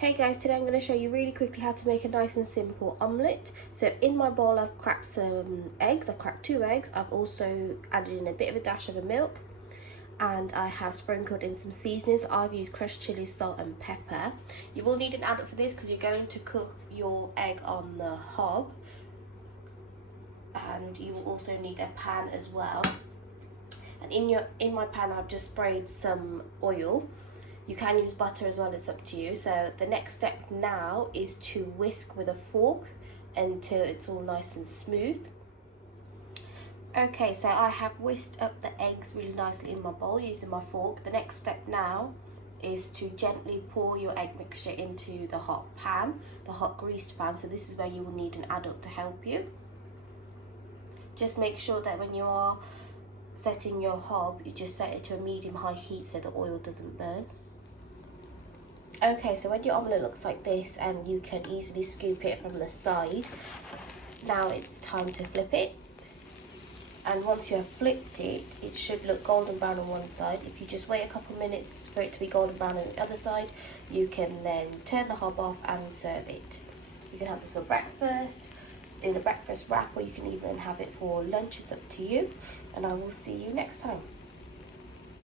Hey guys, today I'm going to show you really quickly how to make a nice and simple omelette. So in my bowl I've cracked some eggs, I've cracked 2 eggs, I've also added in a bit of a dash of the milk and I have sprinkled in some seasonings. I've used crushed chili, salt and pepper. You will need an adult for this because you're going to cook your egg on the hob, and you will also need a pan as well. And in my pan I've just sprayed some oil. You can use butter as well, it's up to you. So the next step now is to whisk with a fork until it's all nice and smooth. Okay, so I have whisked up the eggs really nicely in my bowl using my fork. The next step now is to gently pour your egg mixture into the hot pan, the hot greased pan. So this is where you will need an adult to help you. Just make sure that when you are setting your hob, you just set it to a medium-high heat so the oil doesn't burn. Okay, so when your omelette looks like this and you can easily scoop it from the side, now it's time to flip it. And once you have flipped it, it should look golden brown on one side. If you just wait a couple minutes for it to be golden brown on the other side, you can then turn the hob off and serve it. You can have this for breakfast, in a breakfast wrap, or you can even have it for lunch, it's up to you. And I will see you next time.